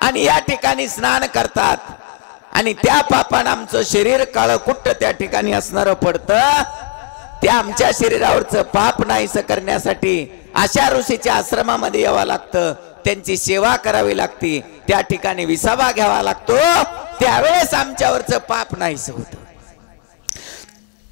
आणि या ठिकाणी स्नान करतात आणि त्या पापानं आमचं शरीर काळकुट्ट त्या ठिकाणी असणारं पडतं। त्या आमच्या शरीरावरचं पाप नाहीसं करण्यासाठी अशा ऋषीच्या आश्रमामध्ये यावं लागतं, त्यांची सेवा करावी लागते, त्या ठिकाणी विसावा घ्यावा लागतो, त्यावेळेस आमच्यावरचं पाप नाहीसं होतं।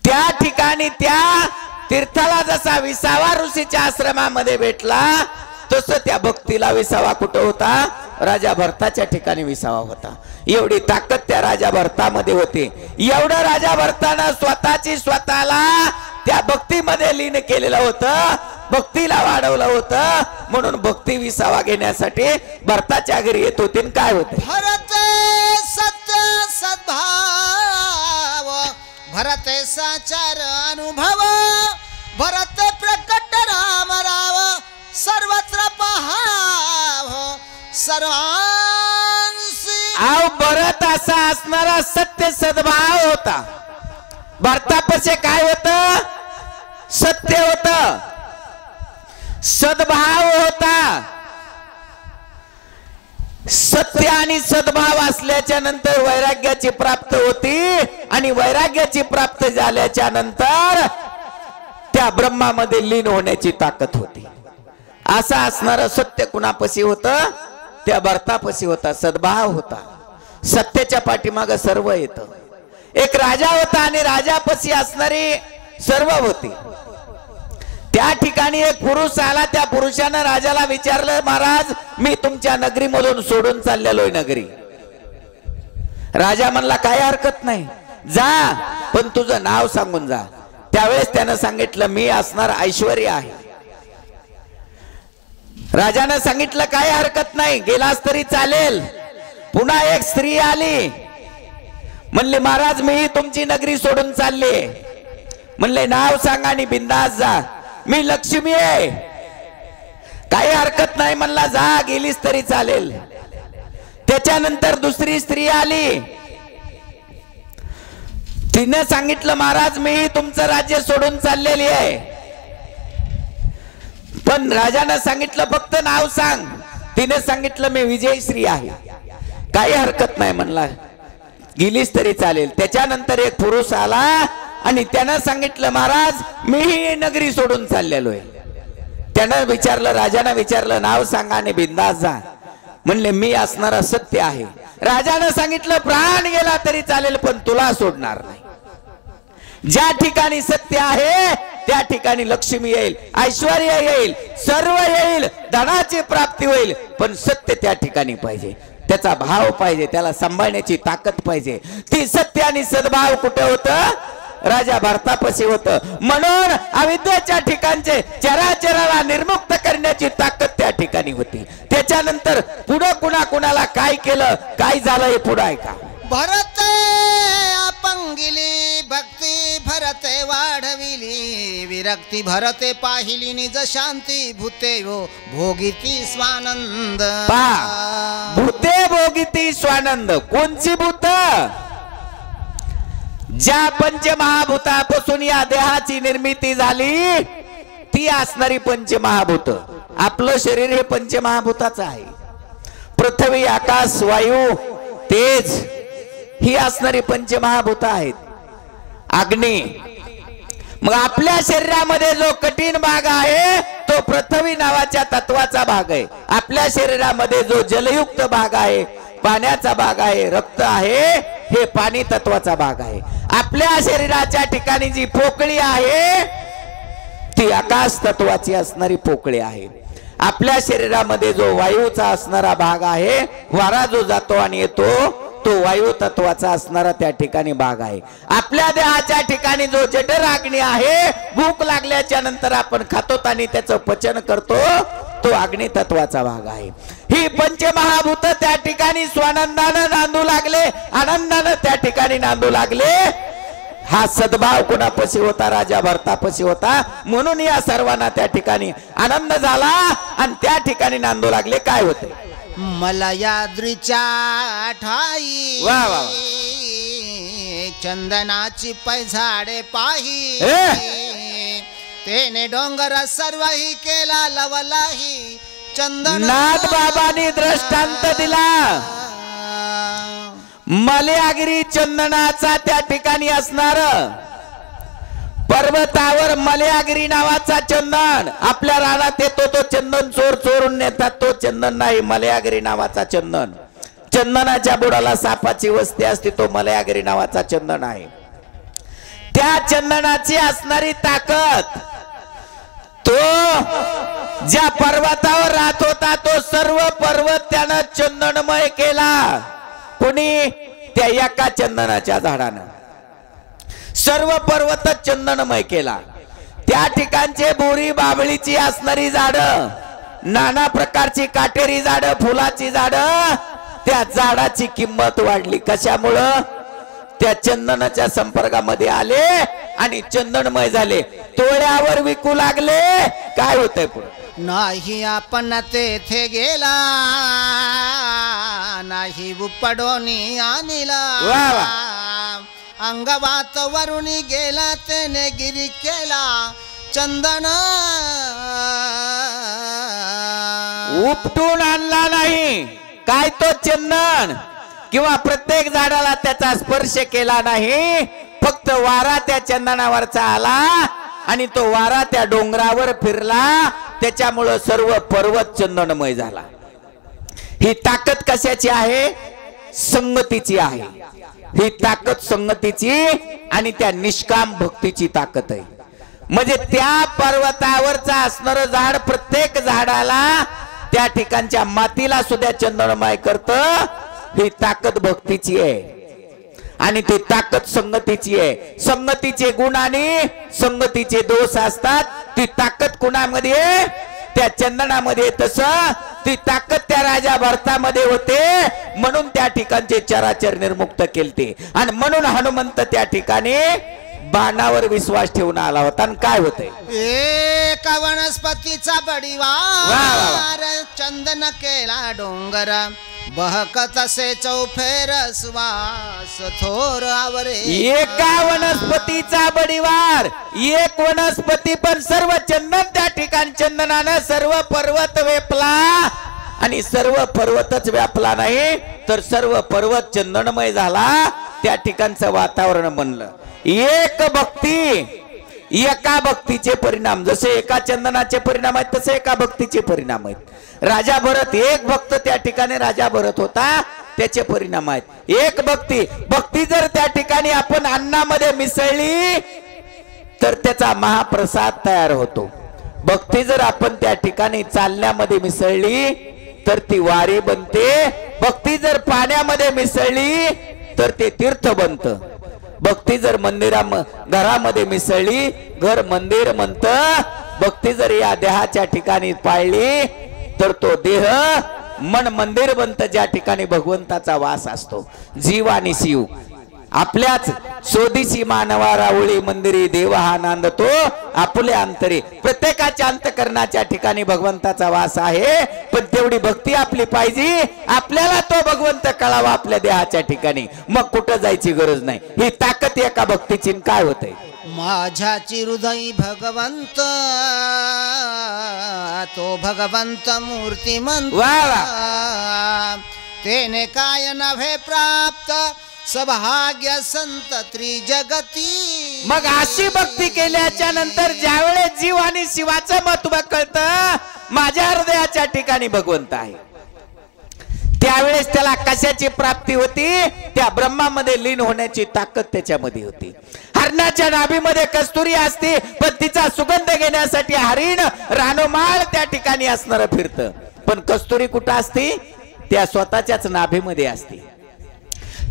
त्या ठिकाणी त्या तीर्थाला जसा विसावा ऋषीच्या आश्रमामध्ये भेटला तसं त्या भक्तीला विसावा कुठं होता? राजा भरताच्या ठिकाणी विसावा होता। एवढी ताकद त्या राजा भरतामध्ये होती। एवढं राजा भरतानं स्वतःची स्वतःला त्या भक्तीमध्ये लीन केलेलं होतं, भक्तीला वाढवलं होतं, म्हणून भक्ती विसावा घेण्यासाठी भरताच्या घरी येत होते। काय होते? भरत सत्य सद्भाव, भरत साचार अनुभव, भरत प्रकट राम राव, सर्वत्र पहाव सर्वांसी। भरत असा असणारा सत्य सद्भाव होता। भरतापाशी काय होतं? सत्य होतं, सद्भाव होता। सत्य आणि सद्भाव असल्याच्या नंतर वैराग्याची प्राप्त होती आणि वैराग्याची प्राप्त झाल्याच्या नंतर त्या ब्रह्मामध्ये लीन होण्याची ताकद होती। असा असणारा सत्य कुणापाशी होतं? त्या भरतापाशी होता, सद्भाव होता। सत्याच्या पाठीमागे सर्व येतं। एक राजा होता आणि राजापाशी असणारी सर्व होती। त्या ठिकाणी एक पुरुष आला, त्या पुरुषानं राजाला विचारलं, महाराज मी तुमच्या नगरीमधून सोडून चाललेलोय नगरी। राजा म्हणला काय हरकत नाही, जा, पण तुझं नाव सांगून जा। त्यावेळेस त्यानं सांगितलं मी असणार ऐश्वर्य आहे। राजानं सांगितलं काय हरकत नाही, गेलास तरी चालेल। पुन्हा एक स्त्री आली, म्हणले महाराज मी तुमची नगरी सोडून चालले। म्हणले नाव सांगा आणि बिंदास जा। मी लक्ष्मी आहे। काही हरकत नाही म्हणला, जा, गेलीस तरी चालेल। त्याच्यानंतर दुसरी स्त्री आली, तिने सांगितलं महाराज मी तुमचं राज्य सोडून चाललेली आहे। पण राजानं सांगितलं फक्त नाव सांग। तिने सांगितलं मी विजयश्री आहे। काही हरकत नाही म्हणला, गेलीस तरी चालेल। त्याच्यानंतर एक पुरुष आला आणि त्यानं सांगितलं महाराज मी ही नगरी सोडून चाललेलो आहे। त्यानं विचारलं, राजानं विचारलं नाव सांगा आणि बिंदास जा। म्हणले मी असणारा सत्य आहे। राजानं सांगितलं प्राण गेला तरी चालेल पण तुला सोडणार नाही। ज्या ठिकाणी सत्य आहे त्या ठिकाणी लक्ष्मी येईल, ऐश्वर्य येईल, सर्व येईल, धनाची प्राप्ती होईल, पण सत्य त्या ठिकाणी पाहिजे, त्याचा भाव पाहिजे, त्याला सांभाळण्याची ताकद पाहिजे। ती सत्य आणि सद्भाव कुठे होतं? राजा भरतापाशी होतं। म्हणून अविद्येच्या ठिकाणचे चराचराला निर्मुक्त करण्याची ताकद त्या ठिकाणी होती। त्याच्यानंतर पुढे कुणाला काय केलं, काय झालं हे पुढे ऐका। भरत अपंगिली भक्ती भरते वाढविली, विरक्ती भरते पाहिली निज शांती, भूते भोगिती स्वानंद। भूते भोगिती स्वानंद। कोणची भूत? ज्या पंचमहाभूतापासून या देहाची निर्मिती झाली ती असणारी पंचमहाभूत। आपलं शरीर हे पंचमहाभूताचं आहे। पृथ्वी, आकाश, वायू, तेज ही असणारी पंचमहाभूत आहेत। अग्नी, मग आपल्या शरीरामध्ये जो कठीण भाग आहे तो पृथ्वी नावाच्या तत्वाचा भाग आहे। आपल्या शरीरामध्ये जो जलयुक्त भाग आहे, पाण्याचा भाग आहे, रक्त आहे, हे पाणी तत्वाचा भाग आहे। आपल्या शरीराच्या ठिकाणी जी पोकळी आहे ती आकाश तत्वाची असणारी पोकळी आहे। आपल्या शरीरामध्ये जो वायूचा असणारा भाग आहे, वारा जो जातो आणि येतो तो वायू तत्वाचा असणारा त्या ठिकाणी भाग आहे। आपल्या देहाच्या ठिकाणी जो जठराग्नी आहे, भूक लागल्याच्या नंतर आपण खातो आणि त्याचं पचन करतो, तो अग्नी तत्वाचा भाग आहे। ही पंचमहाभूत त्या ठिकाणी स्वानंदानं नांदू लागले, आनंदानं त्या ठिकाणी नांदू लागले। हा सद्भाव कोणापाशी होता? राजा भरतापाशी होता। म्हणून या सर्वांना त्या ठिकाणी आनंद झाला आणि त्या ठिकाणी नांदू लागले। काय होते? मला याद्रीच्या ठाई वा वा चंदनाची पैझाडे पाही, तेने डोंगर सर्वही केला लवलाही, चंदन नाथ बाबांनी दृष्टांत दिला. मलयागिरी चंदनाचा त्या ठिकाणी असणार पर्वतावर मलयागिरी नावाचा चंदन आपल्या रानात येतो. तो चंदन चोर चोरून नेतात. तो चंदन नाही, मलयागिरी नावाचा चंदन. चंदनाच्या बुडाला सापाची वस्ती असते. तो मलयागिरी नावाचा चंदन आहे. त्या चंदनाची असणारी ताकद, तो ज्या पर्वतावर राहत होता तो सर्व पर्वत त्यानं चंदनमय केला. कोणी? त्या एका चंदनाच्या झाडानं सर्व पर्वत चंदनमय केला. त्या ठिकाणचे बोरी बाबळीची असणारी झाडं, नाना प्रकारची काटेरी झाडं, फुलाची झाडं, त्या झाडाची किंमत वाढली. कशामुळं? त्या चंदनाच्या संपर्कामध्ये आले आणि चंदनमय झाले. तोळ्यावर विकू लागले. काय होतंय पुढे? नाही आपण तेथे गेला, नाही उपडोनी आणला. वा वा. अंगवात वरुणी गेला त्याने गिरी केला चंदन. उपटून आणला नाही. काय तो चंदन किंवा प्रत्येक झाडाला त्याचा स्पर्श केला नाही. फक्त वारा त्या चंदनावरचा आला आणि तो वारा त्या डोंगरावर फिरला. त्याच्यामुळं सर्व पर्वत चंदनमय झाला. ही ताकद कशाची आहे? संगतीची आहे. ही ताकद संगतीची आणि त्या निष्काम भक्तीची ताकद आहे. म्हणजे त्या पर्वतावरचा असणार झाड प्रत्येक झाडाला त्या ठिकाणच्या मातीला सुद्धा चंदनमय करत. ही ताकद भक्तीची आहे आणि ती ताकद संगतीची आहे. संगतीचे गुण आणि संगतीचे दोष असतात. ती ताकद कुणामध्ये? त्या चंदनामध्ये. तसं ती ताकद त्या राजा भरतामध्ये होते. म्हणून त्या ठिकाणचे चराचर निर्मुक्त केलते आणि म्हणून हनुमंत त्या ठिकाणी बाणावर विश्वास ठेवून आला होता. आणि काय होतंय? एका वनस्पतीचा बडीवार चंदन केला डोंगर, बहकत असे चौफेर सुवास थोर आवरे. एका वनस्पतीचा बडीवार, एक वनस्पती पण सर्व चंदन त्या ठिकाणी चंदनानं सर्व पर्वत वेपला. आणि सर्व पर्वतच व्यापला नाही तर सर्व पर्वत चंदनमय झाला. त्या ठिकाणचं वातावरण बनलं. एक भक्ती, एका भक्तीचे परिणाम. जसे एका चंदनाचे परिणाम आहेत तसे एका भक्तीचे परिणाम आहेत. राजा भरत, एक भक्त त्या ठिकाणी राजा भरत होता, त्याचे परिणाम आहेत. एक भक्ती, भक्ती जर त्या ठिकाणी आपण अन्नामध्ये मिसळली तर त्याचा महाप्रसाद तयार होतो. भक्ती जर आपण त्या ठिकाणी चालण्यामध्ये मिसळली तर ती वारी बनते. भक्ती जर पाण्यामध्ये मिसळली तर ते तीर्थ बनतं. भक्ती जर घरामध्ये मिसळली, घर मंदिर म्हणत. भक्ती जर या देहाच्या ठिकाणी पाळली तर तो देह मन मंदिर बनत, ज्या ठिकाणी भगवंताचा वास असतो. जीव आणि शिव आपल्याच सोदिसी मानवा रावळी मंदिरी देव हा नांदतो आपल्या अंतरी. प्रत्येकाच्या अंतकरणाच्या ठिकाणी भगवंताचा वास आहे. पण तेवढी भक्ती आपली पाहिजे. आपल्याला तो भगवंत कळावा आपल्या देहाच्या ठिकाणी. मग कुठं जायची गरज नाही. ही ताकद एका भक्तीची. काय होतंय? माझ्याची हृदय भगवंत, तो भगवंत मूर्तिमंत. वा वा. तेने काय नव्हे प्राप्त सौभाग्य संत त्रिजगती. मग अशी भक्ती केल्याच्या नंतर ज्यावेळेस जीव आणि शिवाचं महत्व कळतं, माझ्या हृदयाच्या ठिकाणी भगवंत आहे, त्यावेळेस त्याला कशाची प्राप्ती होती? त्या ब्रह्मामध्ये लीन होण्याची ताकद त्याच्यामध्ये होती. हरणाच्या नाभीमध्ये कस्तुरी असते, पण तिचा सुगंध घेण्यासाठी हरिण रानोमाळ त्या ठिकाणी असणार फिरतं. पण कस्तुरी कुठं असते? त्या स्वतःच्याच नाभीमध्ये असते.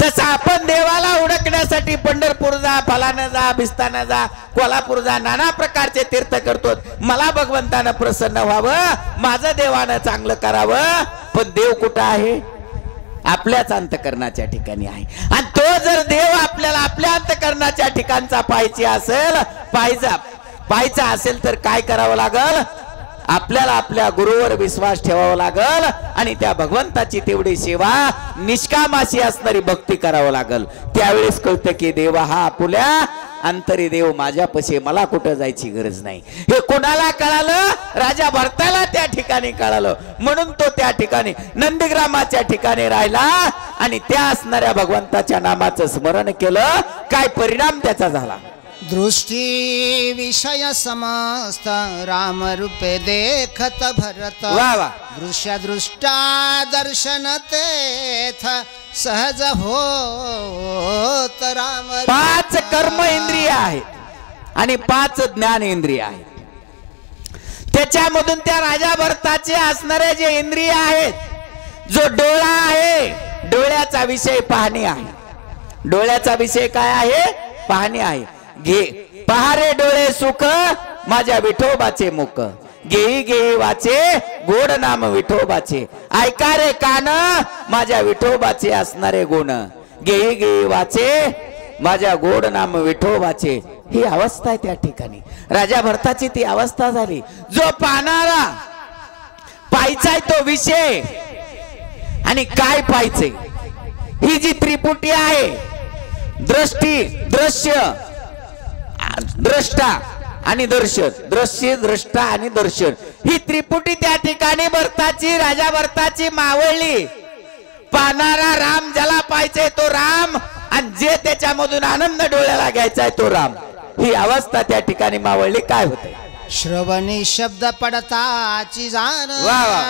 तसं आपण देवाला ओळखण्यासाठी पंढरपूर जा, फलाना जा, भिस्ताना जा, कोल्हापूर जा, नाना प्रकारचे तीर्थ करतो. मला भगवंतानं प्रसन्न व्हावं, माझं देवानं चांगलं करावं. पण देव कुठं आहे? आपल्याच अंतकरणाच्या ठिकाणी आहे. आणि तो जर देव आपल्याला आपल्या अंतकरणाच्या ठिकाणचा पाहायचा असेल तर काय करावं लागल? आपल्याला आपल्या गुरुवर विश्वास ठेवावा लागल आणि त्या भगवंताची तेवढी सेवा निष्कामाशी असणारी भक्ती करावं लागल. त्यावेळेस कळतं की देवा हा आपुल्या अंतरी देव माझ्यापाशी, मला कुठं जायची गरज नाही. हे कोणाला कळालं? राजा भरताला त्या ठिकाणी कळालं, म्हणून तो त्या ठिकाणी नंदीग्रामाच्या ठिकाणी राहिला आणि त्या असणाऱ्या भगवंताच्या नामाचं स्मरण केलं. काय परिणाम त्याचा झाला? दृष्टी विषय समस्त राम रूपे देखत भरत. वा वा. दृश्य दृष्टा दर्शन तेथ सहज होत राम. 5 कर्म इंद्रिय आहेत आणि 5 ज्ञान इंद्रिय आहेत. त्याच्यामधून त्या राजा भरताचे असणारे जे इंद्रिय आहेत, जो डोळा आहे, डोळ्याचा विषय पाहणे आहे. डोळ्याचा विषय काय आहे? पाहणे आहे. घे पहारे डोळे सुख माझ्या विठोबाचे मुख. घेई घेई वाचे गोड नाम विठोबाचे. ऐका रे कान माझ्या विठोबाचे असणारे गुण. घेई घेई वाचे माझ्या गोड नाम विठोबाचे. ही अवस्था आहे त्या ठिकाणी. राजा भरताची ती अवस्था झाली. जो पाहणारा पाहायचाय तो विषय आणि काय पाहायचे, ही जी त्रिपुटी आहे, दृष्टी, दृश्य, द्रष्टा आणि दर्शन, दृश्य, द्रष्टा आणि दर्शन, ही त्रिपुटी त्या ठिकाणी भरताची, राजा भरताची मावळली. पाहणारा राम, ज्याला पाहिजे तो राम आणि जे त्याच्यामधून आनंद डोळ्याला घ्यायचा तो राम. ही अवस्था त्या ठिकाणी मावळली. काय होते? श्रवणी शब्द पडताची जाण. वा वा.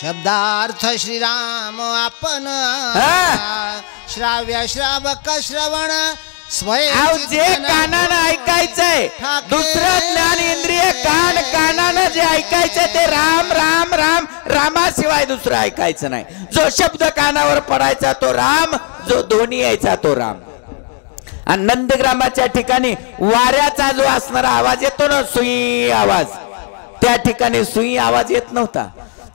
शब्दार्थ श्रीराम आपण. श्राव्य श्रावक श्रवण जे कानानं ऐकायचंय, दुसरं ज्ञान इंद्रिय कान, कानानं जे ऐकायचंय ते राम राम राम, रामाशिवाय दुसरं ऐकायचं नाही. जो शब्द कानावर पडायचा तो राम, जो ध्वनी यायचा तो राम. आणि नंदग्रामाच्या ठिकाणी वाऱ्याचा जो असणारा आवाज येतो ना, सुई आवाज, त्या ठिकाणी सुई आवाज येत नव्हता.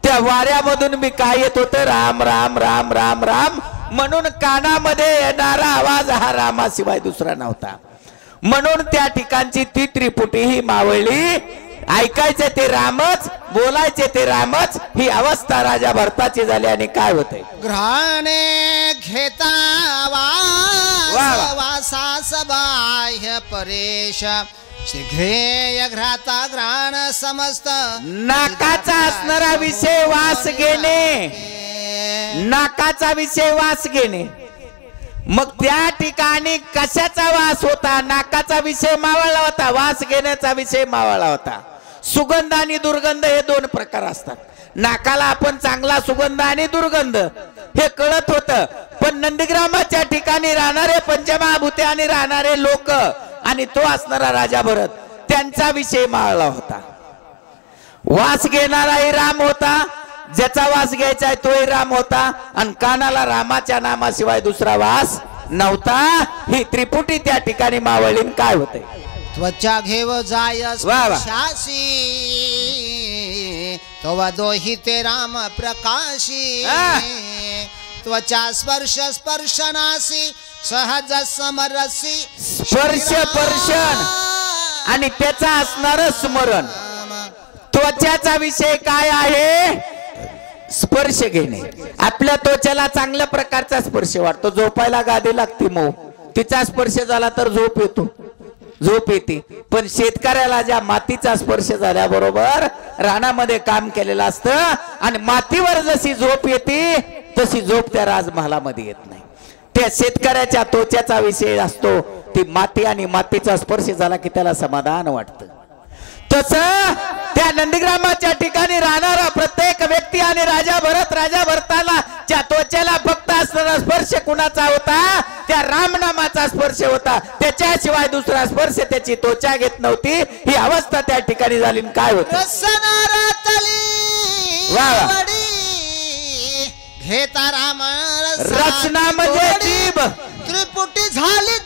त्या वाऱ्यामधून मी काय येत होतं? राम राम राम राम राम. म्हणून कानामध्ये येणारा आवाज हा रामाशिवाय दुसरा नव्हता. म्हणून त्या ठिकाणची ती त्रिपुटी ही मावळली. ऐकायचे ते रामच, बोलायचे ते रामच. ही अवस्था राजा भरताची झाली. आणि काय होते? घ्राणे घेता वासास बाह्य परेश. श्रीघ्रेय घ्राता घ्राण समस्त. नाकाचा असणारा विषय वास घेणे, नाकाचा विषय वास घेणे. मग त्या ठिकाणी कशाचा वास होता? नाकाचा विषय मावळला होता, वास घेण्याचा विषय मावळला होता. सुगंध आणि दुर्गंध हे 2 प्रकार असतात. नाकाला आपण चांगला सुगंध आणि दुर्गंध हे कळत होतं. पण नंदीग्रामाच्या ठिकाणी राहणारे पंचमहाभूते आणि राहणारे लोक आणि तो असणारा राजा भरत, त्यांचा विषय मावळला होता. वास घेणाराही राम होता, ज्याचा वास घ्यायचा तोही राम होता. आणि कानाला रामाच्या नामाशिवाय दुसरा वास नव्हता. ही त्रिपुटी त्या ठिकाणी मावळली. काय होते? त्वचा घेव जाय स्पर्शासी. तोवा दोही ते राम प्रकाशी. त्वचा स्पर्श स्पर्शनासी सहज समरसी. स्पर्श पर्शन आणि त्याचा असणार स्मरण. त्वचाचा विषय काय आहे? स्पर्श घेणे. आपल्या त्वचेला चांगल्या प्रकारचा स्पर्श वाटतो. झोपायला गादी लागते मऊ, तिचा स्पर्श झाला तर झोप येतो, झोप येते. पण शेतकऱ्याला ज्या मातीचा स्पर्श झाल्याबरोबर रानामध्ये काम केलेलं असतं आणि मातीवर जशी झोप येते तशी झोप त्या राजमहालामध्ये येत नाही. त्या शेतकऱ्याच्या त्वचेचा विषय असतो. ती माती आणि मातीचा स्पर्श झाला की त्याला समाधान वाटतं. तसं त्या नंदीग्रामाच्या ठिकाणी राहणारा प्रत्येक व्यक्ती आणि राजा भरताला त्या त्वचेला फक्त असणारा स्पर्श कुणाचा होता? त्या रामनामाचा स्पर्श होता. त्याच्याशिवाय दुसरा स्पर्श त्याची त्वचा घेत नव्हती. ही अवस्था त्या ठिकाणी झाली. काय होत? घेता राम रचना म्हणजे जीभ. त्रिपुटी झाली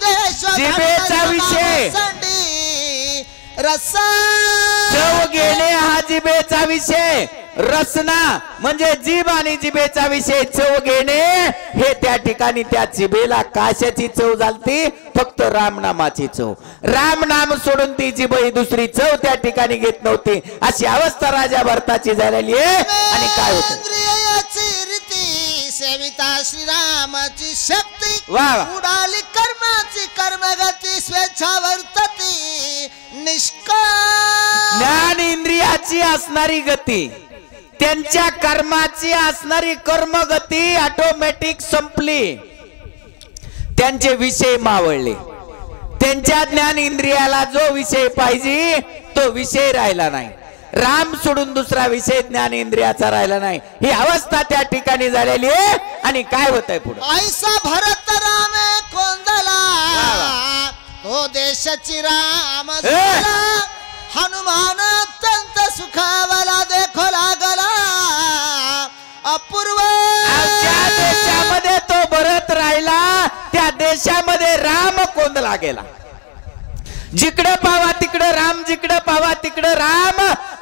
जिभेचा विषय. चव घेणे हा जिभेचा विषय. रसना म्हणजे जीभ आणि जिभेचा विषय. चव घेणे हे त्या ठिकाणी त्या जिभेला काशाची चव झालती? फक्त रामनामाची चव. रामनाम सोडून ती जिभ ही दुसरी चव त्या ठिकाणी घेत नव्हती. अशी अवस्था राजा भरताची झालेली आहे. आणि काय होत? सेविता श्रीरामाची शक्ती. उडाली कर्माची कर्मगती स्वेच्छा वर्तती निष्काम. ज्ञान इंद्रियाची असणारी गती, त्यांच्या कर्माची असणारी कर्मगती ऑटोमॅटिक संपली. त्यांचे विषय मावळले. त्यांच्या ज्ञान इंद्रियाला जो विषय पाहिजे तो विषय राहिला नाही. राम सोडून दुसरा विषय ज्ञान इंद्रियाचा राहिला नाही. ही अवस्था त्या ठिकाणी झालेली आहे. आणि काय होतंय पुढे? ऐसा भरत राम कोंदला, तो देशाची राम झाला. हनुमान अत्यंत सुखावला, देखो लागला अपूर्व. ज्या देशामध्ये तो भरत राहिला त्या देशामध्ये राम कोंदला गेला. जिकडे पावा तिकडे राम, जिकडे पावा तिकडे राम.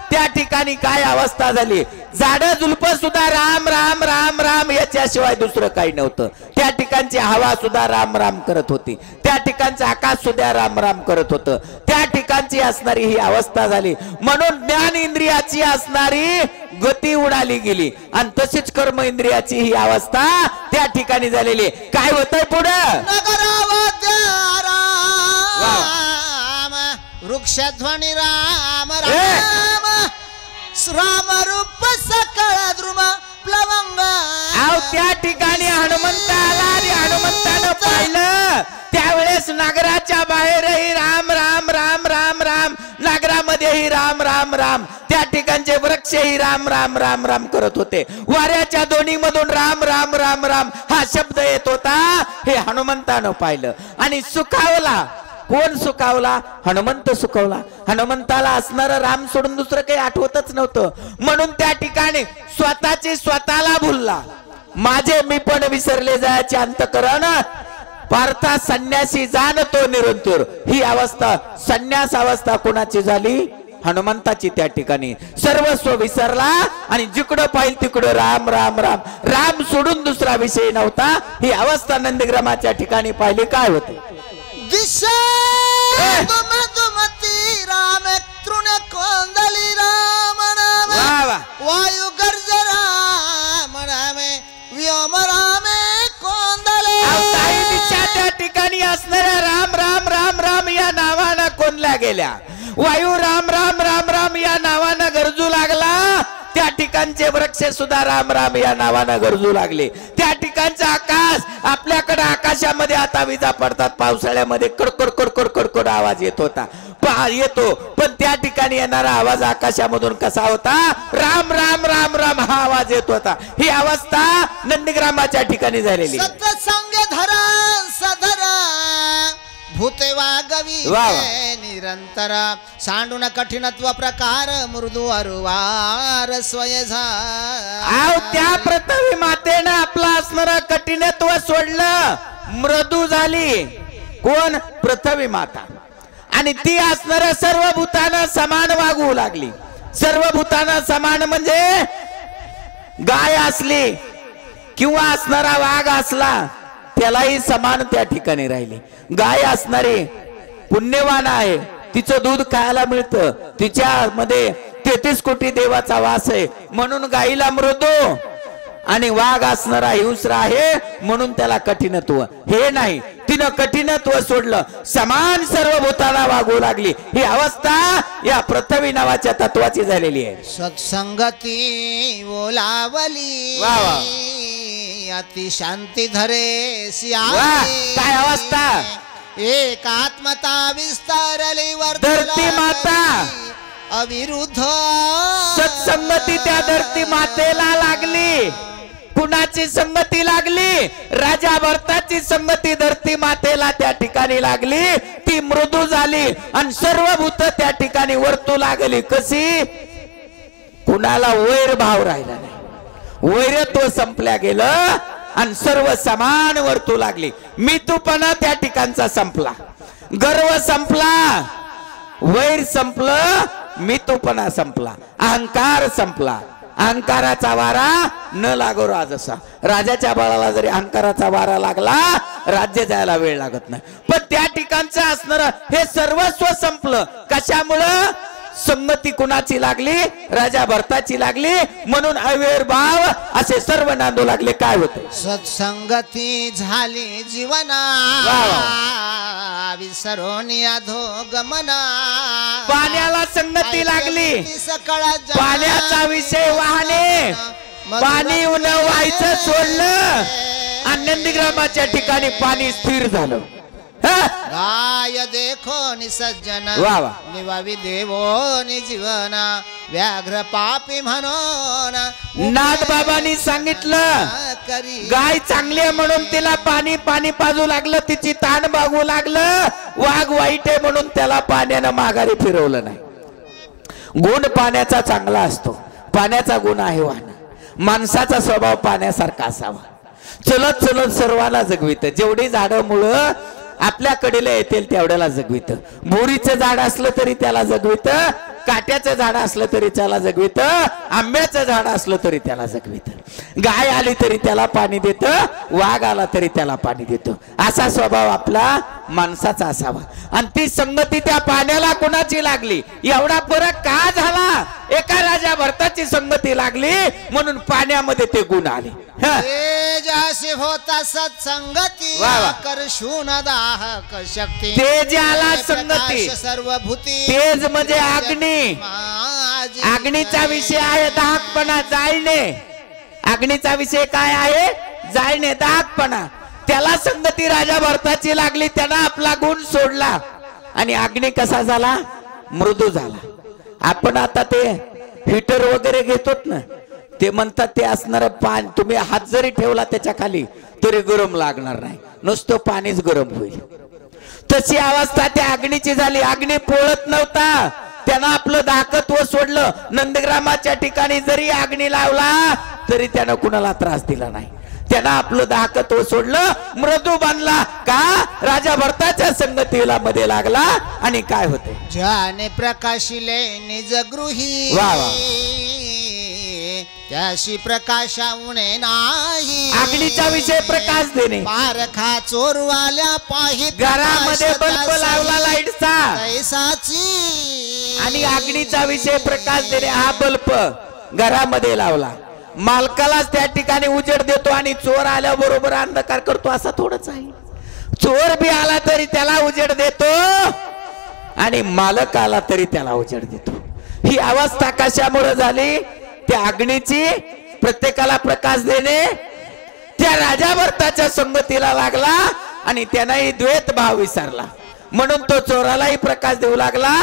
त्या ठिकाणी काय अवस्था झाली? झाड झुलप सुद्धा राम राम राम राम याच्याशिवाय दुसरं काही नव्हतं. त्या ठिकाणची हवा सुद्धा राम राम करत होती. त्या ठिकाणचं आकाश सुद्धा राम राम करत होतं. त्या ठिकाणची असणारी ही अवस्था झाली. म्हणून ज्ञान इंद्रियाची असणारी गती उडाली गेली आणि तशीच कर्म इंद्रियाची ही अवस्था त्या ठिकाणी झालेली. काय होतंय पुढं? वृक्षध्वनी राम राम, राम रूप सकळ द्रुम प्लवंग. त्या ठिकाणी हनुमंत आला आणि हनुमंतानं पाहिलं त्यावेळेस नागराच्या बाहेरही राम राम राम राम राम, नागरामध्येही राम राम राम. त्या ठिकाणचे वृक्षही राम राम राम राम करत होते. वाऱ्याच्या दोन्ही मधून राम राम राम राम हा शब्द येत होता. हे हनुमंतानं पाहिलं आणि सुखावला. कोण सुखावला? हनुमंत सुखावला. हनुमंताला असणारा राम सोडून दुसरं काही आठवतच नव्हतं. म्हणून त्या ठिकाणी स्वतःचे स्वतःला भुलला. माझे मी पण विसरले जायचे अंतकरण, पार्था संन्यासी जाणतो निरंतर. ही अवस्था संन्यास अवस्था कोणाची झाली? हनुमंताची. त्या ठिकाणी सर्वस्व विसरला आणि जिकडं पाहिल तिकडं राम राम राम. राम सोडून दुसरा विषय नव्हता. ही अवस्था नंदीग्रामाच्या ठिकाणी पाहिली. काय होते? दिशा दुमती राम तृण कोंदली राम नाम, वायू गर्ज राम नामे, व्योम रामे कोंदले. काही दिशा त्या ठिकाणी असणाऱ्या राम राम राम राम या नावानं कोंदल्या गेल्या. वायू राम राम राम राम या नावानं गरजू लागला. त्या ठिकाणचे वृक्ष सुद्धा राम राम या नावानं गरजू लागले. त्या ठिकाणचा आकाश, आपल्याकडे आकाशामध्ये आता विजा पडतात पावसाळ्यामध्ये, कडकड कडकड कडकड आवाज येत होता येतो. पण त्या ठिकाणी येणारा आवाज आकाशामधून कसा होता? राम राम राम राम हा आवाज येत होता. ही अवस्था नंदीग्रामाच्या ठिकाणी झालेली. सत्संग धरा सधरा भूते वागवी निरंतर, सांडून कठीणत्व प्रकार मृदू अरुवार स्वय झा. त्या पृथ्वी मातेनं आपलं असणारं कठीणत्व सोडलं, मृदू झाली. कोण? पृथ्वी माता. आणि ती असणाऱ्या सर्व भूतांना समान वागू लागली. सर्व भूतांना समान म्हणजे गाय असली किंवा असणारा वाघ असला त्यालाही समान त्या ठिकाणी राहिली. गाय असणारी पुण्यवान आहे, तिचं दूध खायला मिळतं, तिच्यामध्ये 33 कोटी देवाचा वास आहे म्हणून गायीला मृदू. आणि वाघ असणारा हिंस्र आहे म्हणून त्याला कठीणत्व. हे नाही, तिनं कठीणत्व सोडलं, समान सर्व भूतांना वागू लागली. ही अवस्था या पृथ्वी नावाच्या तत्वाची झालेली आहे. सत्संगती ओलावली अति शांती धरे काय अवस्था? एकात्मता विस्तारली धरती माता अविरुद्ध. सत्संगती त्या धरती मातेला लागली. कुणाची संगती लागली? राजा भरताची संगती धरती मातेला त्या ठिकाणी लागली. ती मृदू झाली आणि सर्व भूत त्या ठिकाणी वर्तू लागली. कशी? कुणाला वैर भाव राहिला नाही, वैरत्व संपल्या गेलं आणि सर्व समान वर्तू लागली. मितूपणा त्या ठिकाणचा संपला, गर्व संपला, वैर संपलं, मितूपणा संपला, अहंकार संपला. अहंकाराचा वारा न लागो राजसा. राजाच्या बाळाला जरी अहंकाराचा वारा लागला राज्य जायला वेळ लागत नाही. पण त्या ठिकाणचं असणार हे सर्वस्व संपलं. कशामुळं? संगती कुणाची लागली? राजा भरताची लागली. म्हणून अविर्भाव असे सर्व नांदू लागले. काय होते? सत्संगती झाली जीवना विसरून याधो गमना. पाण्याला संगती लागली. सकळ पाण्याचा विषय वाहने. पाणी न व्हायचं सोडलं आणि नंदीग्रामाच्या ठिकाणी पाणी स्थिर झालं. गाय देखो निसज्जन निवावी देवो निजीवना व्याघ्र पापी म्हणून नाथ बाबांनी सांगितलं गाय चांगली आहे म्हणून तिला पाणी पाणी पाजू लागलं, तिची ताण बागू लागलं. वाघ वाईट आहे म्हणून त्याला पाण्यानं माघारी फिरवलं नाही. गुण पाण्याचा चांगला असतो. पाण्याचा गुण आहे वाहन. माणसाचा स्वभाव पाण्यासारखा असावा. चलत चलत सर्वाला जगवित. जेवढी झाडं मुळं आपल्या कडेला येतील तेवढ्याला जगवित. बोरीचं झाड असलं तरी त्याला जगवित, काट्याचं झाड असलं तरी त्याला जगवित, आंब्याचं झाड असलं तरी त्याला जगवित. गाय आली तरी त्याला पाणी देत, वाघ आला तरी त्याला पाणी देतो. असा स्वभाव आपला माणसाचा असावा. आणि ती संगती त्या पाण्याला कोणाची लागली? एवढा फरक का झाला? एका राजा भरताची संगती लागली म्हणून पाण्यामध्ये ते गुण आले. तेजासी होता सत्संगती करशून दाहक शक्ती. तेज आला संगती. सर्वभूती तेज म्हणजे अग्नी. अग्नीचा विषय आहे दाहकपणा, जाळणे. अग्नीचा विषय काय आहे? जाळणे, दाहकपणा. त्याला संगती राजा भरताची लागली. त्यानं आपला गुण सोडला आणि अग्नी कसा झाला? मृदू झाला. आपण आता ते हीटर वगैरे घेतोत ना, ते म्हणतात ते असणार पाणी तुम्ही हात जरी ठेवला त्याच्या खाली तरी गरम लागणार नाही, नुसतं पाणीच गरम होईल. तशी अवस्था त्या अग्नीची झाली. अग्नी पोळत नव्हता, त्यानं आपलं दाहकत्व सोडलं. नंदग्रामाच्या ठिकाणी जरी अग्नी लावला तरी त्यानं कुणाला त्रास दिला नाही. त्यानं आपलं दाहकत्व सोडलं, मृदू बनला. का? राजा भरताच्या संगतीला मध्ये लागला. आणि काय होते? ज्याने प्रकाशिले निज गृही त्याशी प्रकाशामुळे नाही. अग्नीचा विषय प्रकाश देणे. पारखा चोरवाल्या पाहित घरामध्ये बल्ब लावला लाईटचा तैसाची. आणि अग्नीचा विषय प्रकाश देणे. हा बल्ब घरामध्ये लावला, मालकालाच त्या ठिकाणी उजेड देतो आणि चोर आल्याबरोबर अंधकार करतो. असा थोडंच आहे. चोर बी आला तरी त्याला उजेड देतो आणि मालक आला तरी त्याला उजेड देतो. ही अवस्था कशामुळे झाली? त्या अग्नीची प्रत्येकाला प्रकाश देणे. त्या राजा भरताच्या संगतीला लागला आणि त्यानाही द्वैत भाव विसरला. म्हणून तो चोरालाही प्रकाश देऊ लागला,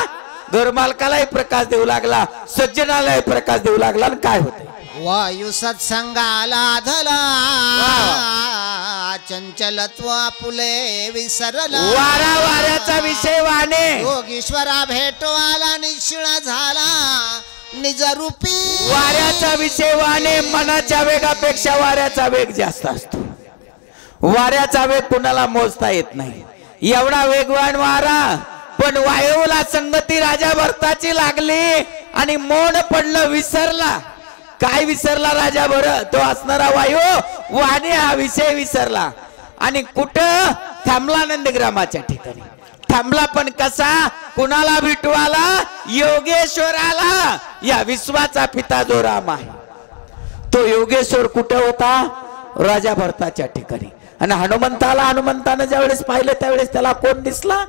घरमालकालाही प्रकाश देऊ लागला, सज्जनालाही प्रकाश देऊ लागला. आणि काय होते? वायू सत्संगाला धला चंचलत्व फुले विसरला. वारा वाऱ्याचा विषय वाणे. योगीश्वरा भेटो आला निश्चिळ झाला निज रूपी. वाऱ्याचा विषय वाणे. मनाच्या वेगापेक्षा वाऱ्याचा वेग जास्त असतो. वाऱ्याचा वेग कुणाला मोजता येत नाही, एवढा वेगवान वारा. पण वायूला संगती राजा भरताची लागली आणि मौन पडलं, विसरला. काय विसरला राजा भरत? तो असणारा वायू वाणे हा विषय विसरला. आणि कुठं थांबला? नंदग्रामाच्या ठिकाणी थांबला. पण कसा? कुणाला भेटवाला? योगेश्वराला. या विश्वाचा पिता जो राम आहे तो योगेश्वर कुठं होता? राजा भरताच्या ठिकाणी. आणि हनुमंतानं ज्यावेळेस पाहिलं त्यावेळेस त्याला कोण दिसला?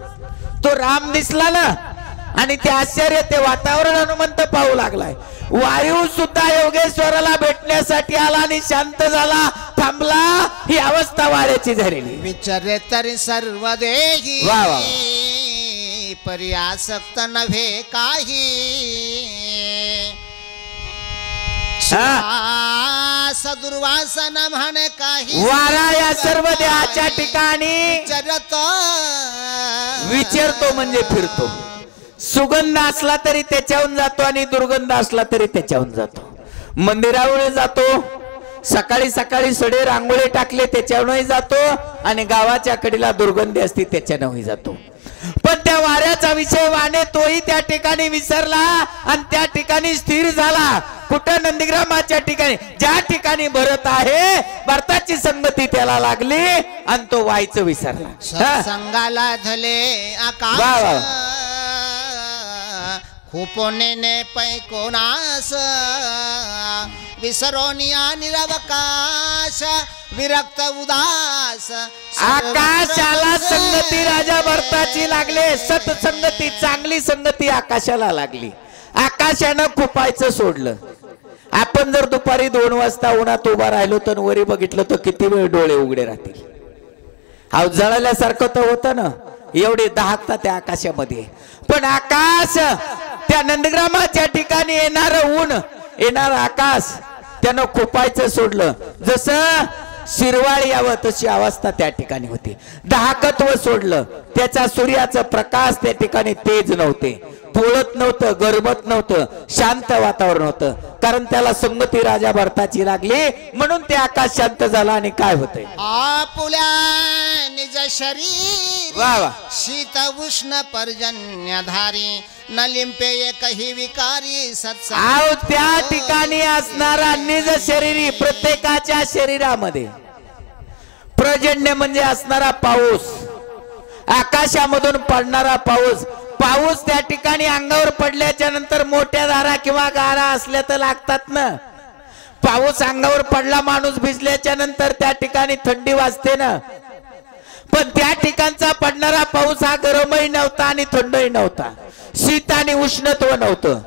तो राम दिसला ना. आणि ते आश्चर्य, ते वातावरण हनुमंत पाहू लागलाय. वायू सुद्धा योगेश्वराला भेटण्यासाठी आला आणि शांत झाला, थांबला. ही अवस्था वाऱ्याची झालेली. विचारे तरी सर्व देही पर्यासक्त नव्हे काही. सदुर्वासन म्हणे काही. वारा या सर्व देहाच्या ठिकाणी विचारतो म्हणजे फिरतो. सुगंध असला तरी त्याच्याहून जातो आणि दुर्गंध असला तरी त्याच्याहून जातो. मंदिरावर जातो, सकाळी सकाळी सडे रांगोळी टाकले त्याच्यावरही जातो आणि गावाच्या कडेला दुर्गंधी असते त्याच्यानंही जातो. पण त्या वाऱ्याचा विषय वाणे तोही त्या ठिकाणी विसरला आणि त्या ठिकाणी स्थिर झाला. कुठं? नंदीग्रामाच्या ठिकाणी. ज्या ठिकाणी भरत आहे भरताची संगती त्याला लागली आणि तो व्हायचं विसरला. संगाला धले आकाश खूप नेने पै कोणास विसरोनिया निरवकाश विरक्त उदास आकाशाला संगती राजा भरताची लागले. सत्संगती चांगली संगती आकाशाला लागली. आकाशानं खुपायचं सोडलं. आपण जर दुपारी 2 वाजता उन्हात उभा राहिलो तर वरी बघितलं तर किती वेळ डोळे उघडे राहतील. हाव जळल्यासारखं तर होतं ना. एवढे दहाकता त्या आकाशामध्ये. पण आकाश त्या नंदग्रामाच्या ठिकाणी येणारं ऊन येणार आकाश त्यानं खुपायचं सोडलं. जसं शिरवाळ यावं तशी अवस्था त्या ठिकाणी होती. दहाकत्व सोडलं. त्याचा सूर्याचा प्रकाश त्या ठिकाणी तेज नव्हते. पोळत नव्हतं, गरमत नव्हतं, शांत वातावरण होतं. कारण त्याला संगती राजा भरताची लागली म्हणून ते आकाश शांत झाला. आणि काय होतंय आपुल्या निज शरीर वा वा शीत उष्ण पर्जन्यधारी न लिंपे एकही विकारी सत्संग. आव त्या ठिकाणी असणारा निज शरीरी प्रत्येकाच्या शरीरामध्ये पर्जन्य म्हणजे असणारा पाऊस. आकाशामधून पडणारा पाऊस. पाऊस त्या ठिकाणी अंगावर पडल्याच्या नंतर मोठ्या धारा किंवा गारा असल्या तर लागतात ना. पाऊस अंगावर पडला माणूस भिजल्याच्या नंतर त्या ठिकाणी थंडी वाजते ना. पण त्या ठिकाणचा पडणारा पाऊस हा गरमही नव्हता आणि थंडही नव्हता. शीत आणि उष्णत्व नव्हतं.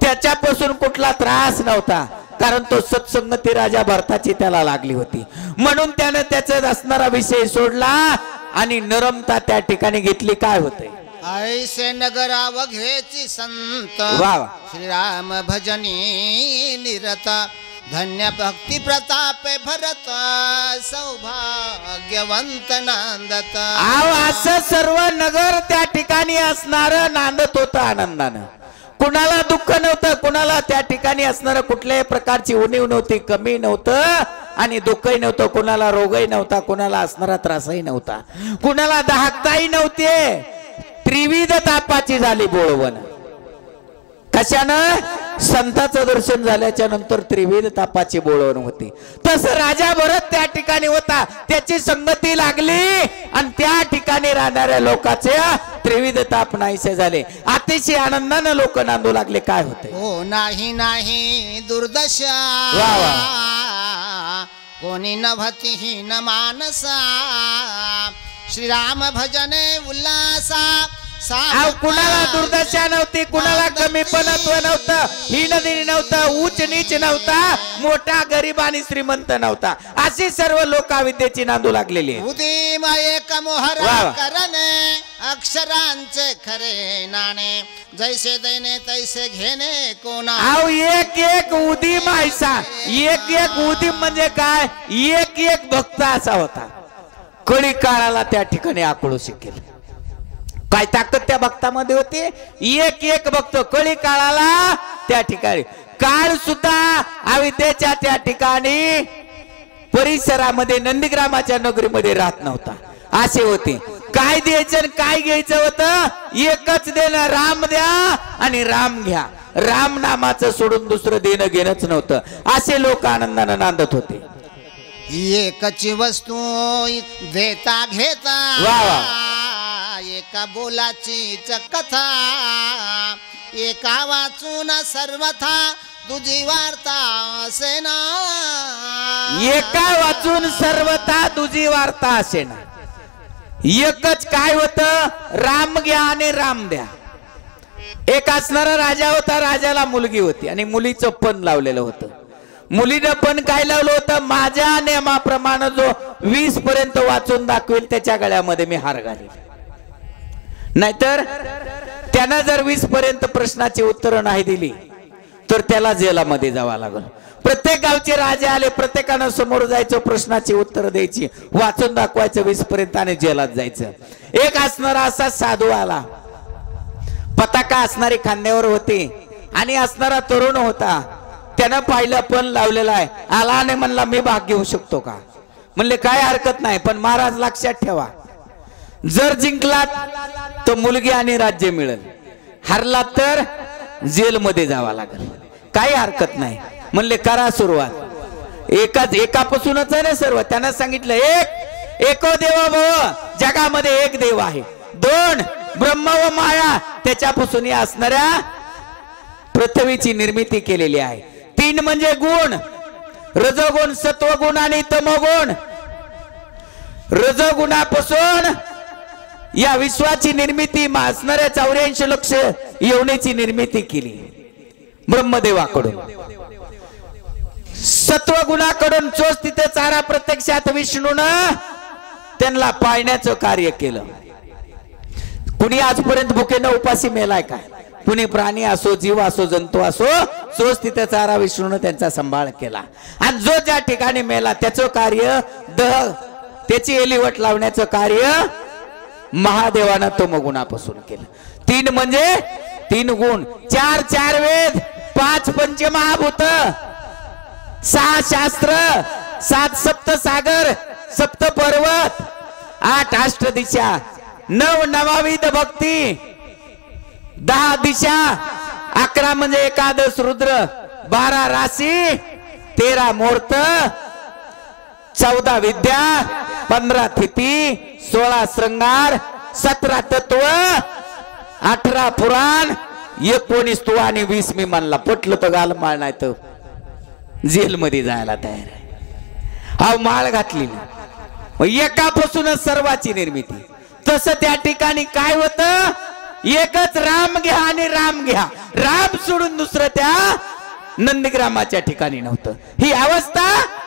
त्याच्यापासून कुठला त्रास नव्हता. कारण तो सत्संगती राजा भरताची त्याला लागली होती. म्हणून त्यानं त्याचा असणारा विषय सोडला आणि नरमता त्या ठिकाणी घेतली. काय होते ऐसे नगराव घेची संत वा वा श्रीराम भजनी निरत धन्य भक्ती प्रताप भरत सौभाग्यवंत नांदत. आव असं सर्व नगर त्या ठिकाणी असणार नांदत होतं आनंदानं. कुणाला दुःख नव्हतं. कुणाला त्या ठिकाणी असणार कुठल्याही प्रकारची उणीव नव्हती, कमी नव्हतं आणि दुःखही नव्हतं. कुणाला रोगही नव्हता, कुणाला असणारा त्रासही नव्हता, कुणाला दाहकताही नव्हते. त्रिविध तापाची झाली बोळवण. कशानं? संताचं दर्शन झाल्याच्या नंतर त्रिविध तापाची बोळवण होती. तसं राजा भरत त्या ठिकाणी होता. त्याची संगती लागली आणि त्या ठिकाणी राहणाऱ्या लोकांचे त्रिविध ताप नाहीसे झाले. अतिशय आनंदानं लोक नांदू लागले. काय होते हो नाही नाही दुर्दशा वा वा कोणी नभती न मानसा श्रीराम भजने उल्लासा. आव कुणाला दुर्दशा नव्हती, कुणाला कमीपणत्व नव्हतं, हीनदिनी नव्हतं, उच्च नीच नव्हता, मोठा गरीब आणि श्रीमंत नव्हता. अशी सर्व लोक विद्येची नांदू लागलेली. उदीम एक मोहरा करणे अक्षरांचे खरे नाणे जैसे दैने तैसे घेणे कोणा. आव एक एक उदीम ऐसा. एक एक उदीम म्हणजे काय? एक एक भक्त असा होता. कळी काळाला त्या ठिकाणी आकळू शकेल. काय ताकद त्या भक्तामध्ये होती? एक एक भक्त कळी काळाला त्या ठिकाणी. काळ सुद्धा अविद्येच्या त्या ठिकाणी परिसरामध्ये नंदीग्रामाच्या नगरीमध्ये राहत नव्हता. असे होते. काय द्यायचं आणि काय घ्यायचं होतं? एकच देणं. राम द्या आणि राम घ्या. राम नामाचं सोडून दुसरं देणं घेणंच नव्हतं. असे लोक आनंदानं नांदत होते. एकची वस्तू देता घेता वा वा एका बोलाची कथा एका वाचून सर्वथा तुझी वार्ता असे ना. एका वाचून सर्वथा तुझी वार्ता असे ना. एकच काय होतं? राम घ्या आणि राम द्या. एक असणारा राजा होता. राजाला मुलगी होती आणि मुलीचं पण लावलेलं होतं. मुलीनं पण काय लावलं होतं? माझ्या नियमाप्रमाणे जो 20 पर्यंत वाचून दाखवेल त्याच्या गळ्यामध्ये मी हार घालील. नाहीतर त्यानं जर 20 पर्यंत प्रश्नाची उत्तर नाही दिली तर त्याला जेलामध्ये जावं लागल. प्रत्येक गावचे राजे आले. प्रत्येकानं समोर जायचं, प्रश्नाची उत्तर द्यायची, वाचून दाखवायचं 20 पर्यंत आणि जेलात जायचं. एक असणारा असा साधू आला. पताका असणारी खांद्यावर होती आणि असणारा तरुण होता. त्यानं पाहिलं पण लावलेला आहे. आला आणि म्हणला मी भाग घेऊ शकतो का? म्हणले काय हरकत नाही, पण महाराज लक्षात ठेवा, जर जिंकलात तर मुलगी आणि राज्य मिळेल, हरलात तर जेलमध्ये जावा लागेल. काही हरकत नाही. म्हणले करा सुरुवात. एकापासूनच आहे ना सर्व. त्यानं सांगितलं एको देव भव, जगामध्ये एक देव आहे. 2 ब्रह्म व माया, त्याच्यापासून असणाऱ्या पृथ्वीची निर्मिती केलेली आहे. 3 म्हणजे गुण, रजोगुण, सत्वगुण आणि तमोगुण. रजोगुणापासून या विश्वाची निर्मिती असणाऱ्या 84 लक्ष योनीची निर्मिती केली ब्रह्मदेवाकडून. सत्वगुणाकडून चोच तिथे चारा प्रत्यक्षात विष्णूनं त्यांना पाळण्याचं कार्य केलं. कुणी आजपर्यंत भुकेनं उपाशी मेलाय काय? कुणी प्राणी असो, जीव असो, जंतू असो, चोच तिथे चारा विष्णूनं त्यांचा सांभाळ केला. आणि जो ज्या ठिकाणी मेला त्याचं कार्य त्याची एलिवट लावण्याचं कार्य महादेवानं तमोगुणापासून केलं. 3 म्हणजे 3 गुण, 4 वेद, 5 पंचमहाभूत, 6 शास्त्र, 7 सप्तसागर, 7 पर्वत, 8 अष्टदिशा, 9 नवाविध भक्ती, 10 दिशा, 11 म्हणजे एकादश रुद्र, 12 राशी, 13 मूर्त, 14 विद्या, 15 थिती, 16 श्रृंगार, 17 तत्व, 18 पुराण, 19 तू आणि 20 मी म्हणला. पटलं तर गाल माळ, नाही तर जेल मध्ये जायला तयार आहे. हा माळ घातली एकापासूनच सर्वाची निर्मिती. तसं त्या ठिकाणी काय होतं? एकच राम घ्या आणि राम घ्या. राम सोडून दुसरं त्या नंदीग्रामाच्या ठिकाणी नव्हतं. ही अवस्था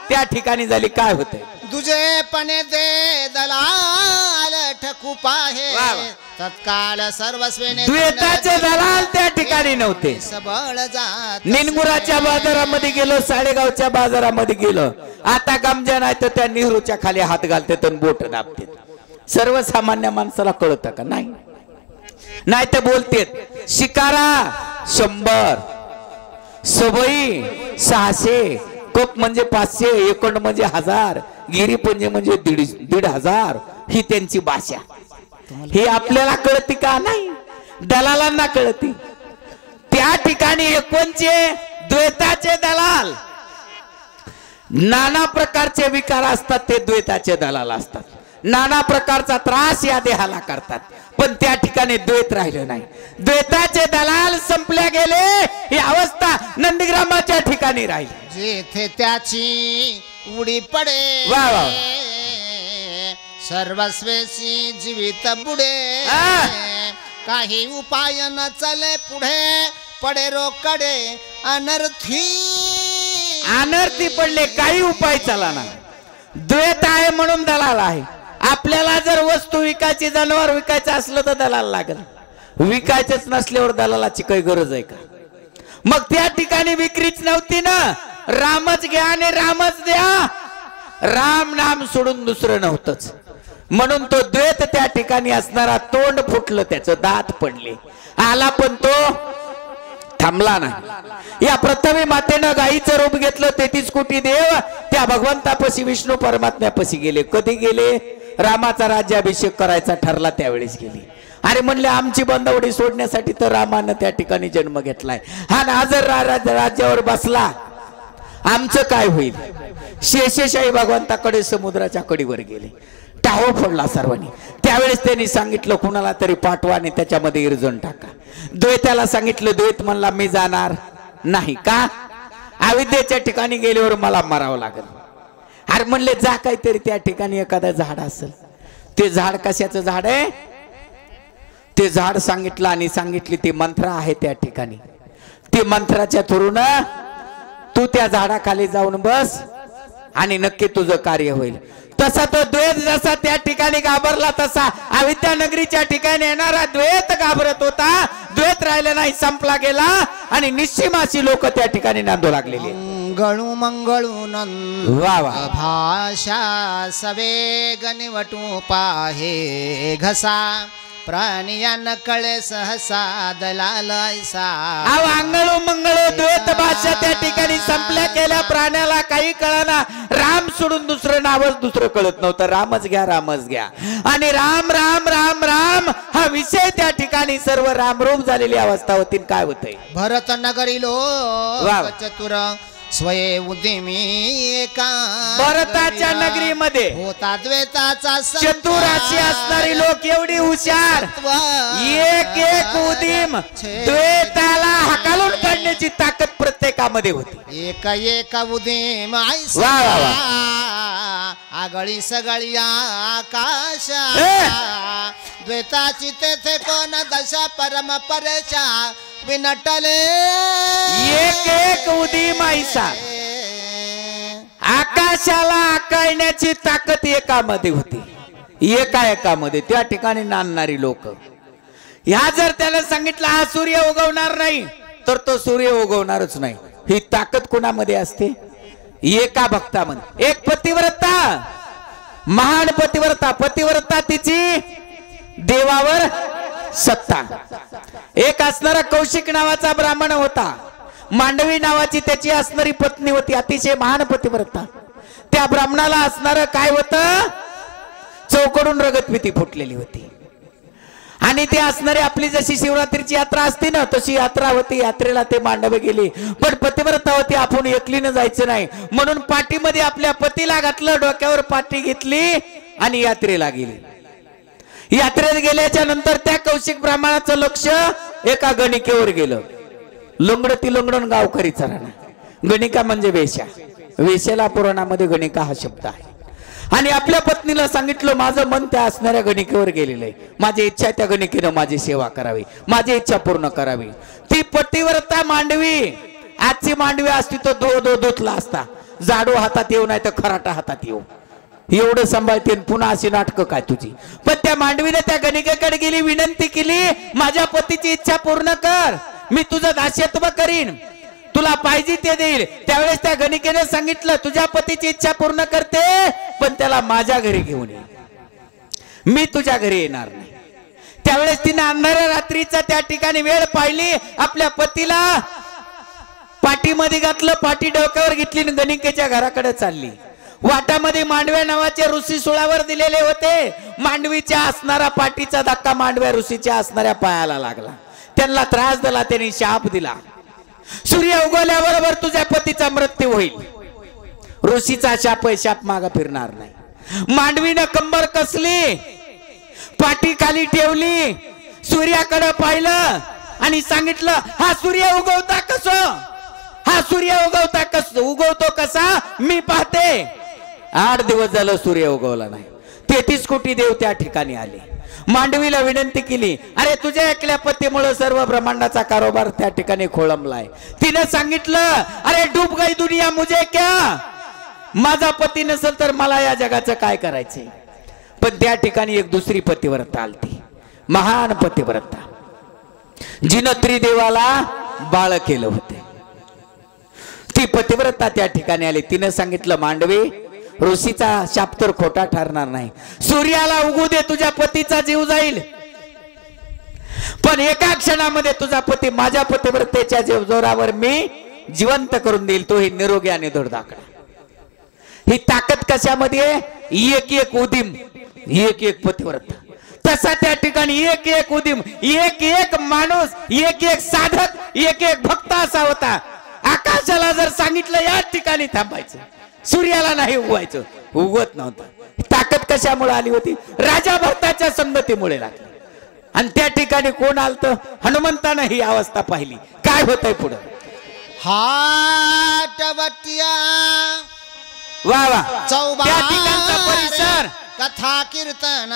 त्या ठिकाणी झाली. काय होते? तुझे पणे दे दलाल ठकू पाहे, वा वा. तत्काळ सर्वस्वेने द्वैताचे दलाल त्या ठिकाणी नव्हते. सबळ जात निनगुराच्या बाजारामध्ये गेलो, साडेगावच्या बाजारामध्ये गेलो. आता गमजा नाही तर त्या नेहरूच्या खाली हात घालते तर बोट दाबते. सर्वसामान्य माणसाला कळतं का? नाही. नाही तर बोलते शिकारा 100, सबई 600, कप म्हणजे 500, एकंड म्हणजे 1000, गिरीपंजे म्हणजे 1,500. ही त्यांची भाषा. ही आपल्याला कळती का? नाही. दलालांना कळती. त्या ठिकाणी एकवणचे द्वैताचे दलाल, नाना प्रकारचे विकार असतात ते द्वैताचे दलाल असतात. नाना प्रकारचा त्रास या देहाला करतात. पण त्या ठिकाणी द्वैत राहिलं नाही. द्वैताचे दलाल संपल्या गेले. ही अवस्था नंदीग्रामाच्या ठिकाणी राहिली. जेथे त्याची उडी पडे, वा वा. सर्वस्वेशी जीवित बुडे, काही उपाय न चले पुढे, पडे रोकडे अनर्थी. अनर्थी पडले, काही उपाय चला ना. द्वैत आहे म्हणून दलाल आहे. आपल्याला जर वस्तू विकायची, जनावर विकायचं असलं तर दलाल लागेल. विकायचंच नसल्यावर दलालाची काही गरज आहे का? मग त्या ठिकाणी विक्रीच नव्हती ना. रामच घ्या आणि रामच द्या. राम नाम सोडून दुसरं नव्हतंच. म्हणून तो द्वैत त्या ठिकाणी असणारा तोंड फुटलं, त्याचं दात पडले. आला पण तो थांबला नाही. या प्रथमे मातेनं गाईचं रूप घेतलं. 33 कोटी देव त्या भगवंतापाशी, विष्णू परमात्म्यापाशी गेले. कधी गेले? रामाचा राज्याभिषेक करायचा ठरला त्यावेळेस गेली. अरे म्हणले आमची बंदवडी सोडण्यासाठी तर रामानं त्या ठिकाणी जन्म घेतलाय. हा ना जर राज्यावर बसला आमचं काय होईल? शेषशाही भगवंताकडे समुद्राच्या कडीवर गेले. टाहो पडला सर्वांनी. त्यावेळेस त्यांनी सांगितलं कुणाला तरी पाठवा आणि त्याच्यामध्ये इरजण टाका. द्वैताला सांगितलं. द्वैत म्हणला मी जाणार नाही. का? अविद्येच्या ठिकाणी गेल्यावर मला मरावं लागेल. अरे म्हणले जा, काहीतरी त्या ठिकाणी एखादं झाड असेल. ते झाड कशाचं झाड आहे? ते झाड सांगितलं आणि सांगितली ती मंत्र आहे त्या ठिकाणी. ती मंत्राच्या थ्रून तू त्या झाडाखाली जाऊन बस आणि नक्की तुझं कार्य होईल. तसा तो द्वैत जसा त्या ठिकाणी घाबरला तसा अविद्या नगरीच्या ठिकाणी येणारा द्वैत घाबरत होता. द्वैत राहिला नाही, संपला गेला आणि निश्चिमाशी लोक त्या ठिकाणी नांदू लागलेली. मंगळू मंगळू नंद वा वा. भाषा सवे गणवटू पाहे घसा, प्राणियान कळे सहसा दलाल ऐसा. अंगळू मंगळू द्वैत भाषा त्या ठिकाणी संपल्या केल्या. प्राण्याला काही कळना. राम सोडून दुसरं नावच दुसरं कळत नव्हतं. रामच घ्या, रामच घ्या आणि राम राम राम राम हा विषय त्या ठिकाणी सर्व रामरूप झालेली अवस्था होती. काय होतंय? भरत नगरी वा. लोक चतुर स्वये उद्यमी एका भरताच्या नगरीमध्ये होता द्वैताचा चतुराशी असणारी लोक एवढी हुशार, एक एक उदीम द्वैताला हकालून काढण्याची ताकद प्रत्येकामध्ये होती. एक एक उदीम आगळी सगळी आकाश द्वैताची तेथे कोण दशा परम परचा विनटले. एक एक उदीम ऐसा आकाशाला आकळण्याची ताकद एकामध्ये होती, एकामध्ये. त्या ठिकाणी नांदणारी लोक, ह्या जर त्याला सांगितलं हा सूर्य उगवणार नाही तर तो सूर्य उगवणारच नाही. ही ताकद कोणामध्ये असते? एका भक्तामध्ये. एक पतिव्रता, महान पतिव्रता, पतिव्रता तिची देवावर सत्ता. एक असणारा कौशिक नावाचा ब्राह्मण होता, मांडवी नावाची त्याची असणारी पत्नी होती, अतिशय महान पतिव्रता. त्या ब्राह्मणाला असणारं काय होतं? चौकडून रगतपिती फुटलेली होती. आणि ते असणारे आपली जशी शिवरात्रीची यात्रा असते ना तशी यात्रा होती. यात्रेला ते मांडवे गेली, पण पतिव्रता होती, आपण एकलीनं जायचं नाही म्हणून पाठीमध्ये आपल्या पतीला घातलं, डोक्यावर पाठी घेतली आणि यात्रेला गेली. यात्रेत गेल्याच्या नंतर त्या कौशिक ब्राह्मणाचं लक्ष एका गणिकेवर गेलं. लंगड ती लंगडून गावकरीचा राहणार. गणिका म्हणजे वेश्या. वेश्याला पुराणामध्ये गणिका हा शब्द आहे. आणि आपल्या पत्नीला सांगितलं माझं मन त्या असणाऱ्या गणिकेवर गेलेलं आहे, माझी इच्छा त्या गणिकेनं माझी सेवा करावी, माझी इच्छा पूर्ण करावी. ती पतिव्रता मांडवी, आजची मांडवी असती तो धुतला असता, जाडू हातात येऊ नाही तर खराटा हातात येऊ, एवढं सांभाळते. पुन्हा अशी नाटकं काय तुझी? पण त्या मांडवीने त्या गणिकेकडे गेली, विनंती केली माझ्या पतीची इच्छा पूर्ण कर, मी तुझं दास्यत्व करीन, तुला पाहिजे ते देईल. त्यावेळेस त्या गणिकेने सांगितलं तुझ्या पतीची इच्छा पूर्ण करते पण त्याला माझ्या घरी घेऊन ये, मी तुझ्या घरी येणार नाही. त्यावेळेस तिने अंधाऱ्या रात्रीचा त्या ठिकाणी वेळ पाहिली, आपल्या पतीला पाठीमध्ये घातलं, पाठी डोक्यावर घेतली आणि गणिकेच्या घराकडे चालली. वाटामध्ये मांडव्या नावाचे ऋषी सुळावर दिलेले होते. मांडवीच्या असणारा पाठीचा धक्का मांडव्या ऋषीच्या असणाऱ्या पायाला लागला, त्यांना त्रास दिला, त्यांनी शाप दिला. सूर्य उगवल्याबरोबर तुझ्या पतीचा मृत्यू होईल. ऋषीचा शाप आहे, शाप मागे फिरणार नाही. मांडवीनं कंबर कसली, पाठी खाली ठेवली, सूर्याकडे पाहिलं आणि सांगितलं हा सूर्य उगवता कसं, हा सूर्य उगवतो कसा मी पाहते. 8 दिवस झालं सूर्य उगवला नाही. 33 कोटी देव त्या ठिकाणी आले. मांडवीला विनंती केली, अरे तुझ्या एकल्या पतीमुळे सर्व ब्रह्मांडाचा कारोबार त्या ठिकाणी खोळंबलाय. तिने सांगितलं अरे डूब गई दुनिया मुझे क्या, माझा पती नसेल तर मला या जगाचं काय करायचंय. पण त्या ठिकाणी एक दुसरी पतिव्रता आलती, महान पतिव्रता, जिनं त्रिदेवाला बाळ केलं होते. ती पतिव्रता त्या ठिकाणी आली. तिने सांगितलं मांडवी ऋषीचा शाप तर खोटा ठरणार नाही, सूर्याला उगू दे, तुझ्या पतीचा जीव जाईल, पण एका क्षणामध्ये तुझा पती माझ्या पतिव्रतेच्या जोरावर मी जिवंत करून देईल, तो ही निरोगी आणि धडधाकड़ा. ही ताकद कशामध्ये? एक एक उदीम, एक एक पतिव्रता. तसा त्या ठिकाणी एक एक उदीम, एक एक माणूस, एक एक साधक, एक एक भक्त असा होता. आकाशाला जर सांगितलं या ठिकाणी थांबायचं, सूर्याला नाही उगवायचं, उगवत नव्हतं. ताकद कशामुळे आली होती? राजा भरताच्या संगतीमुळे लागली. आणि त्या ठिकाणी कोण आलत? हनुमंतानं ही अवस्था पाहिली. काय होतंय पुढे? हाटवट्या वा वा, चौबा त्या ठिकाणचा परिसर, कथा कीर्तन,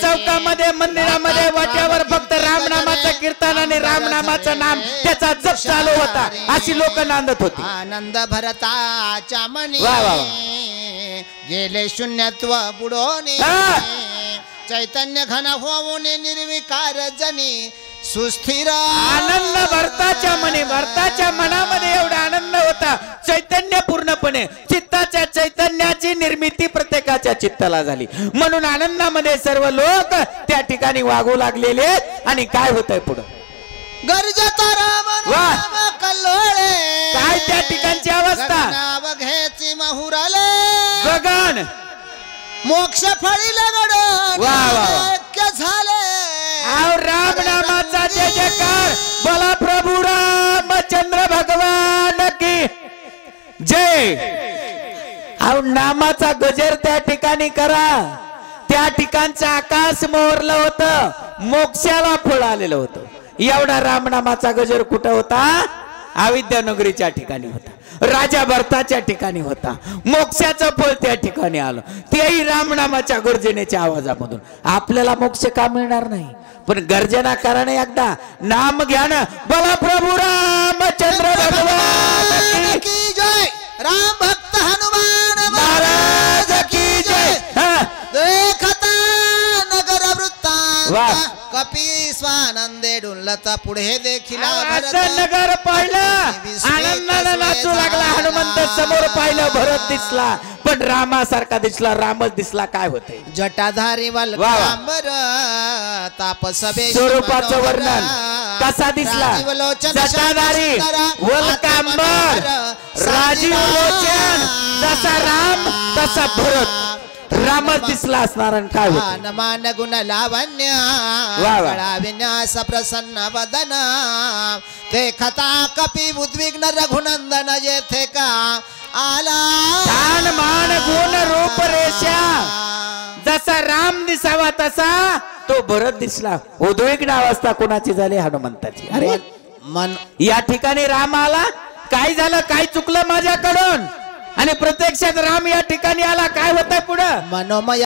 चौकामध्ये मंदिरामध्ये वाट्यावर फक्त रामनामाचं कीर्तन आणि रामनामाचं नाम त्याचा जप चालू होता. अशी लोक नांदत होती. आनंद भरताच्या मनी वा वा, गेले शून्यत्व बुडोने, चैतन्य घन होऊन निर्विकार जनी सुस्थिर. आनंद भरताच्या मनी, भरताच्या मनामध्ये एवढा आनंद होता, चैतन्य पूर्णपणे, चित्ताच्या चैतन्याची निर्मिती प्रत्येकाच्या चित्ताला झाली. म्हणून आनंदामध्ये सर्व लोक त्या ठिकाणी वागू लागलेले. आणि काय होतंय पुढे? गरजता राम कल्लोळे, काय त्या ठिकाणची अवस्था? घ्यायची महुराले गगन मोक्ष फळी लगडून वा वा, झाले. राम नामाचा जय जयकार, बोला प्रभू रामचंद्र भगवान की. अहो नामाचा गजर त्या ठिकाणी करा. त्या ठिकाणचं आकाश मोहरलं होतं, मोक्षाला फळ आलेलं होतं. एवढा रामनामाचा गजर कुठं होता? अविद्यानगरीच्या ठिकाणी होता, राजा भरताच्या ठिकाणी होता. मोक्षाचं फळ त्या ठिकाणी आलं, तेही रामनामाच्या गर्जनेच्या आवाजामधून. आपल्याला मोक्ष का मिळणार नाही? पण गर्जना करा ना एकदा, नाम घ्या ना. बोला प्रभू रामचंद्र भगवान की जय. राम भक्त हनुमान महाराज की जय. देखता नगर वाह. वृत्तांत कपी स्वानंदे डुलता पुढे देखील नगर पाहिलं, आनंदानं नाचू लागला. हनुमंत समोर पाहिलं, भरत दिसला, पण रामासारखा दिसला, रामच दिसला. काय होते? जटाधारी वल्कांबर तापसभे स्वरूपाचं वर्णन कसा दिसला? जटाधारी वल्कांबर राजीव लोचन, जसा राम तसा भरत, रामच दिसला असणार. काय होतं? मान गुण लावण्य विन्यास प्रसन्न वदन देखता कपी उद्विग्न रघुनंदन येथे का आला. छान मान गुण रूप रेषा, जसा राम दिसावा तसा तो भरत दिसला. उद्विग्न अवस्था कोणाची झाली? हनुमंताची. अरे मन या ठिकाणी राम आला, काय झालं? काय चुकलं माझ्याकडून? आणि प्रत्यक्षात राम या ठिकाणी आला, काय होतंय पुढं? मनोमय